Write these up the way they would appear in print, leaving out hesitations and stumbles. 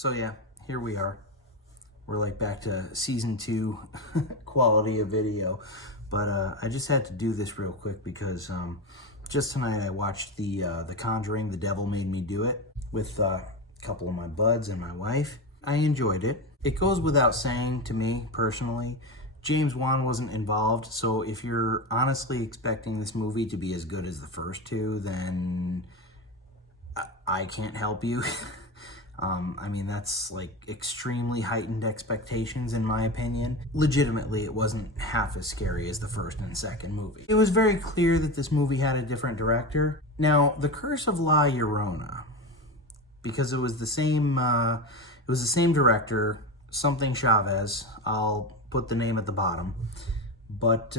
So yeah, here we are. We're like back to season 2 quality of video. But I just had to do this real quick because just tonight I watched the Conjuring, The Devil Made Me Do It, with a couple of my buds and my wife. I enjoyed it. It goes without saying to me personally, James Wan wasn't involved, so if you're honestly expecting this movie to be as good as the first two, then I can't help you. I mean, that's like extremely heightened expectations in my opinion. Legitimately, it wasn't half as scary as the first and second movie. It was very clear that this movie had a different director. Now, The Curse of La Llorona, because it was the same director, something Chavez. I'll put the name at the bottom. But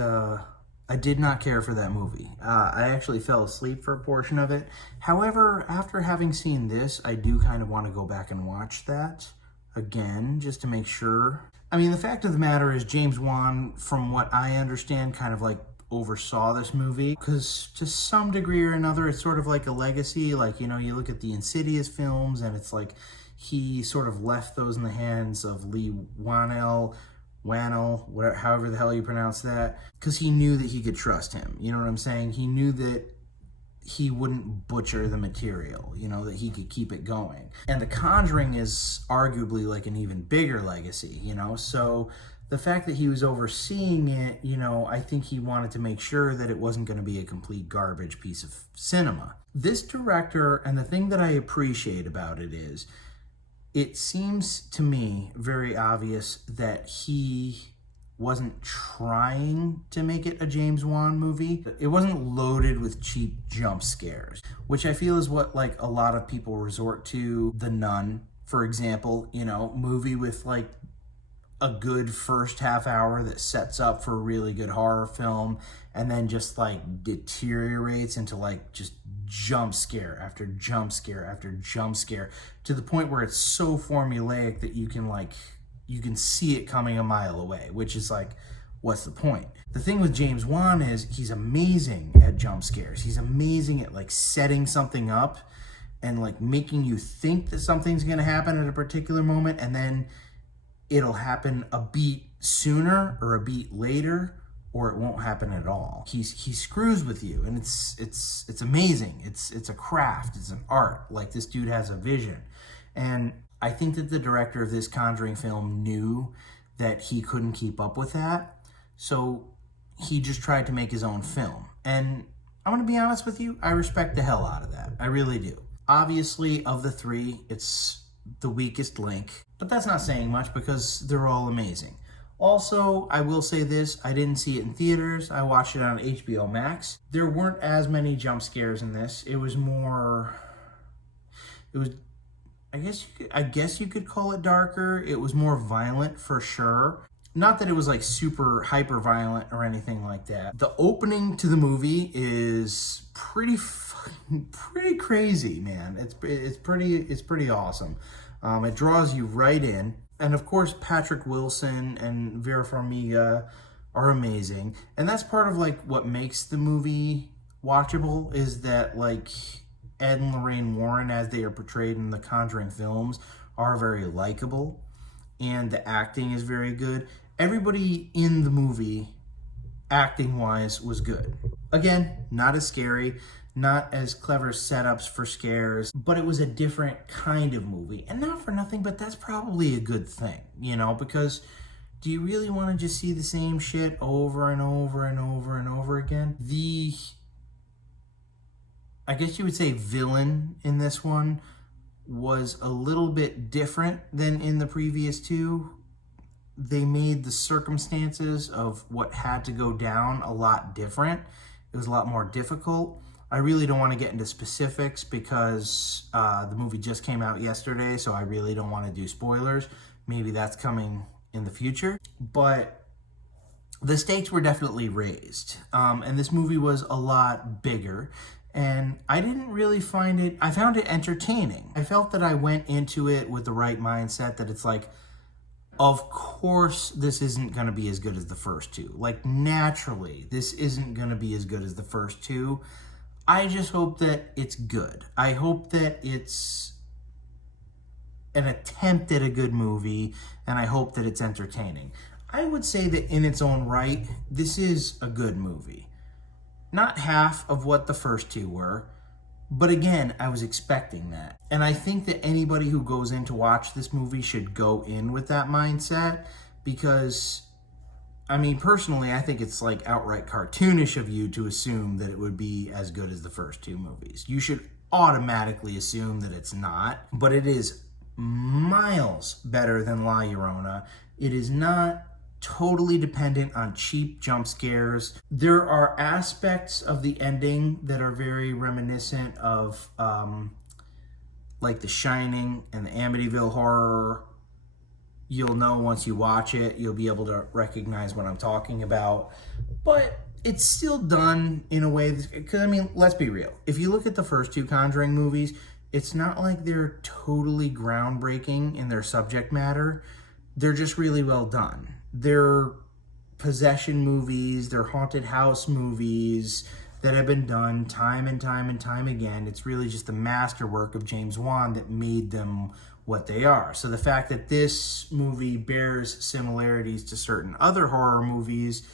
I did not care for that movie. I actually fell asleep for a portion of it. However, after having seen this, I do kind of want to go back and watch that again, just to make sure. I mean, the fact of the matter is James Wan, from what I understand, kind of like oversaw this movie, because to some degree or another, it's sort of like a legacy. Like, you know, you look at the Insidious films, and it's like he sort of left those in the hands of Lee Whannell, whatever, however the hell you pronounce that, because he knew that he could trust him. You know what I'm saying? He knew that he wouldn't butcher the material, you know, that he could keep it going. And The Conjuring is arguably like an even bigger legacy, you know? So the fact that he was overseeing it, you know, I think he wanted to make sure that it wasn't going to be a complete garbage piece of cinema. This director, and the thing that I appreciate about it is, it seems to me very obvious that he wasn't trying to make it a James Wan movie. It wasn't loaded with cheap jump scares, which I feel is what like a lot of people resort to. The Nun, for example, you know, movie with like a good first half hour that sets up for a really good horror film, and then just like deteriorates into like just jump scare after jump scare after jump scare, to the point where it's so formulaic that you can see it coming a mile away, which is like, what's the point? The thing with James Wan is he's amazing at jump scares. He's amazing at like setting something up and like making you think that something's going to happen at a particular moment, and then it'll happen a beat sooner or a beat later, or it won't happen at all. He screws with you, and it's amazing. It's a craft. It's an art. Like, this dude has a vision. And I think that the director of this Conjuring film knew that he couldn't keep up with that, so he just tried to make his own film. And I'm gonna be honest with you, I respect the hell out of that. I really do. Obviously, of the three, it's the weakest link, but that's not saying much because they're all amazing. Also, I will say this, I didn't see it in theaters. I watched it on HBO Max. There weren't as many jump scares in this. It was I guess you could call it darker. It was more violent for sure. Not that it was like super hyper violent or anything like that. The opening to the movie is pretty crazy, man. It's pretty awesome. It draws you right in. And of course, Patrick Wilson and Vera Farmiga are amazing. And that's part of like what makes the movie watchable, is that like Ed and Lorraine Warren, as they are portrayed in the Conjuring films, are very likable. And the acting is very good. Everybody in the movie, acting-wise, was good. Again, not as scary, not as clever setups for scares, but it was a different kind of movie. And not for nothing, but that's probably a good thing, you know, because do you really want to just see the same shit over and over and over and over again? I guess you would say villain in this one was a little bit different than in the previous two. They made the circumstances of what had to go down a lot different. It was a lot more difficult. I really don't want to get into specifics because the movie just came out yesterday, so I really don't want to do spoilers. Maybe that's coming in the future. But the stakes were definitely raised. And this movie was a lot bigger. And I didn't really find it, I found it entertaining. I felt that I went into it with the right mindset, that it's like, of course this isn't going to be as good as the first two. Like, naturally, this isn't going to be as good as the first two. I just hope that it's good. I hope that it's an attempt at a good movie, and I hope that it's entertaining. I would say that in its own right, this is a good movie. Not half of what the first two were, but again, I was expecting that. And I think that anybody who goes in to watch this movie should go in with that mindset, because, I mean, personally, I think it's like outright cartoonish of you to assume that it would be as good as the first two movies. You should automatically assume that it's not, but it is miles better than La Llorona. It is not totally dependent on cheap jump scares. There are aspects of the ending that are very reminiscent of like The Shining and the Amityville Horror. You'll know once you watch it, you'll be able to recognize what I'm talking about. But it's still done in a way, because I mean, let's be real. If you look at the first two Conjuring movies, it's not like they're totally groundbreaking in their subject matter. They're just really well done. They're possession movies, they're haunted house movies that have been done time and time and time again. It's really just the masterwork of James Wan that made them what they are. So the fact that this movie bears similarities to certain other horror movies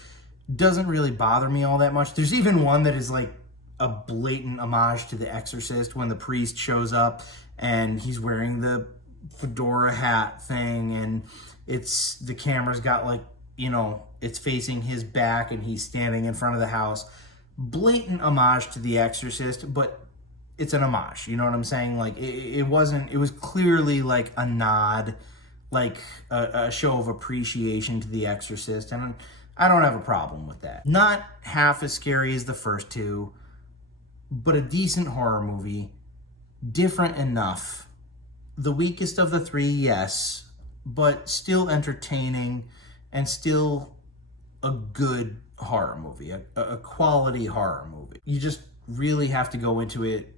doesn't really bother me all that much. There's even one that is like a blatant homage to The Exorcist, when the priest shows up and he's wearing the fedora hat thing, and the camera's got like, you know, it's facing his back and he's standing in front of the house. Blatant homage to The Exorcist, but it's an homage, you know what I'm saying? Like, it was clearly like a nod, like a show of appreciation to The Exorcist, and I don't have a problem with that. Not half as scary as the first two, but a decent horror movie, different enough. The weakest of the three, yes, but still entertaining and still a good horror movie, a quality horror movie. You just really have to go into it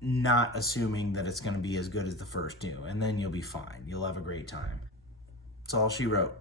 not assuming that it's going to be as good as the first two, and then you'll be fine. You'll have a great time. That's all she wrote.